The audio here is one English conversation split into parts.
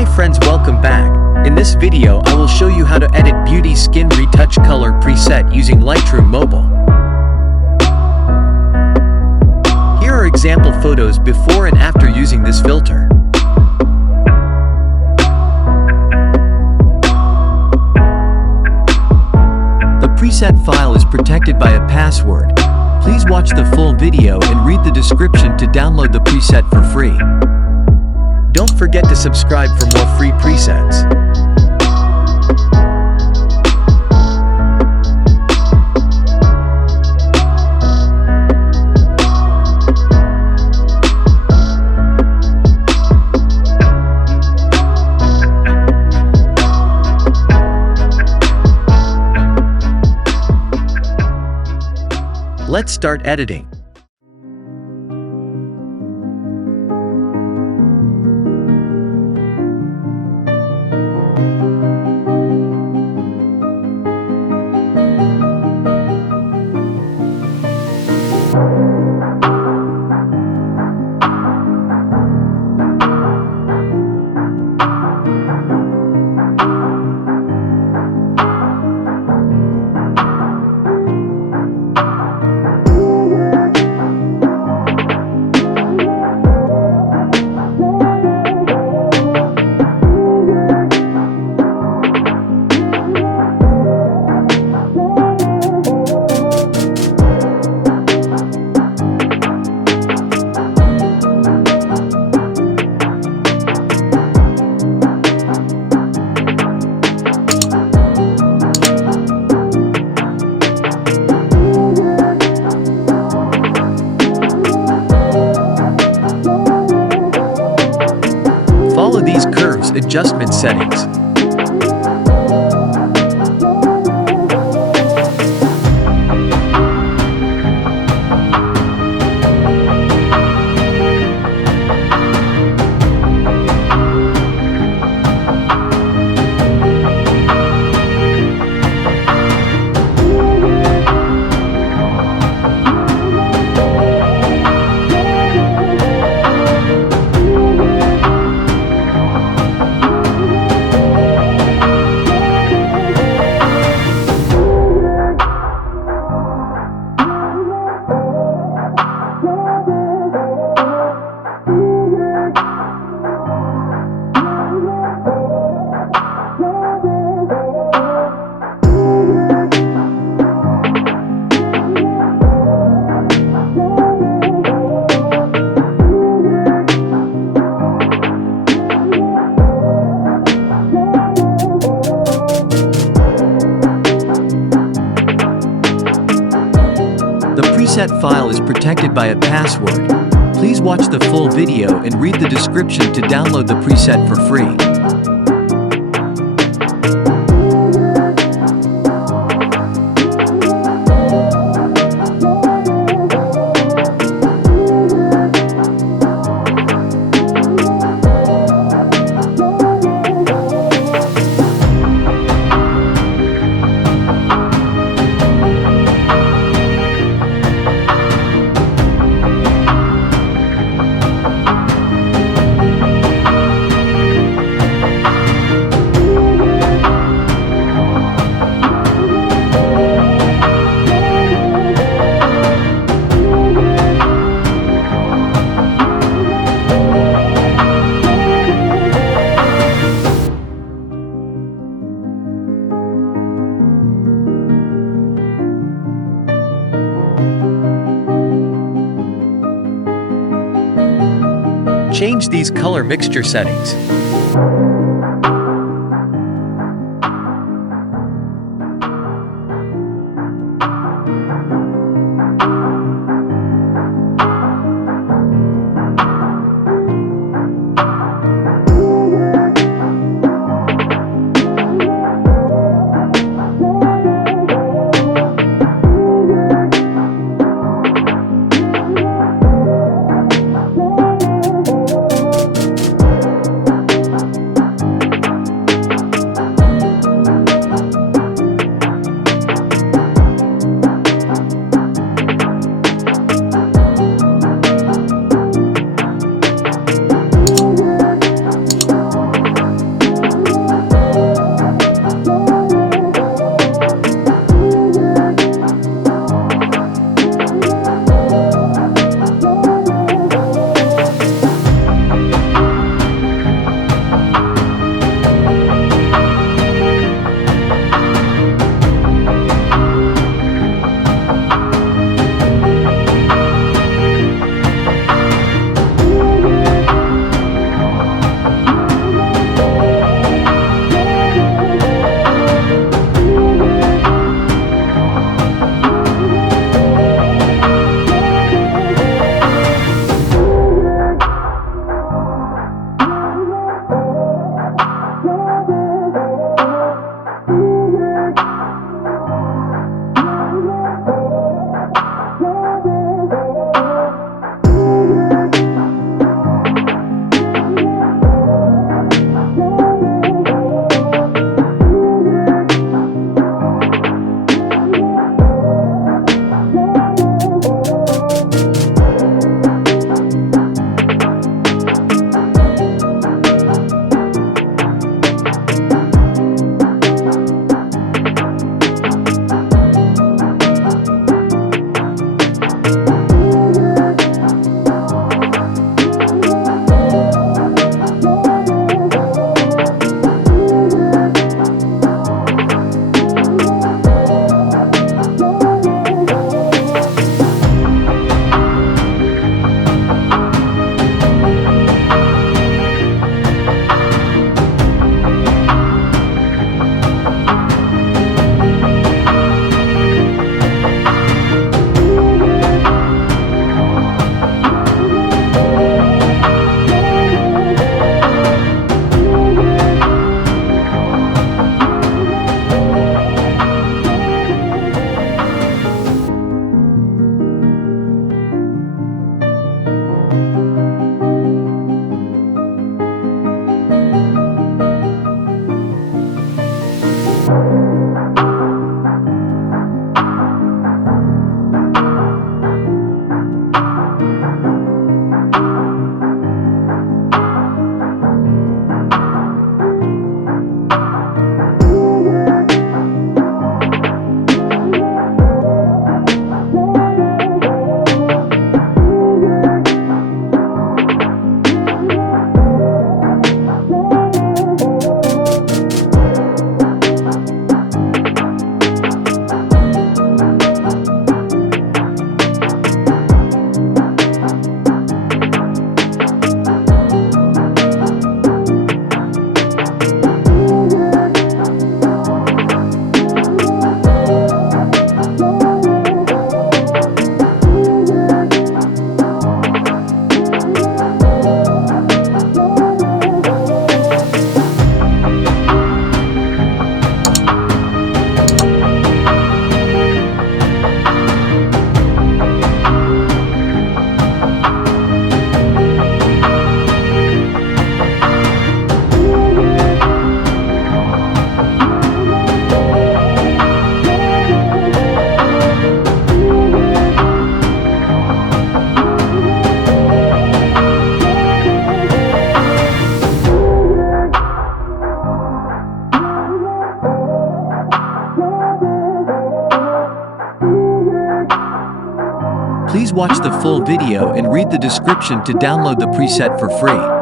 Hi friends, welcome back. In this video I will show you how to edit beauty skin retouch color preset using Lightroom mobile. Here are example photos before and after using this filter. The preset file is protected by a password. Please watch the full video and read the description to download the preset for free. Don't forget to subscribe for more free presets. Let's start editing. Follow these curves adjustment settings. The preset file is protected by a password. Please watch the full video and read the description to download the preset for free. Change these color mixture settings. Please watch the full video and read the description to download the preset for free.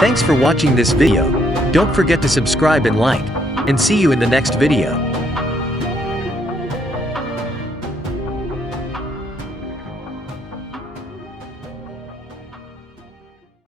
Thanks for watching this video. Don't forget to subscribe and like, and see you in the next video.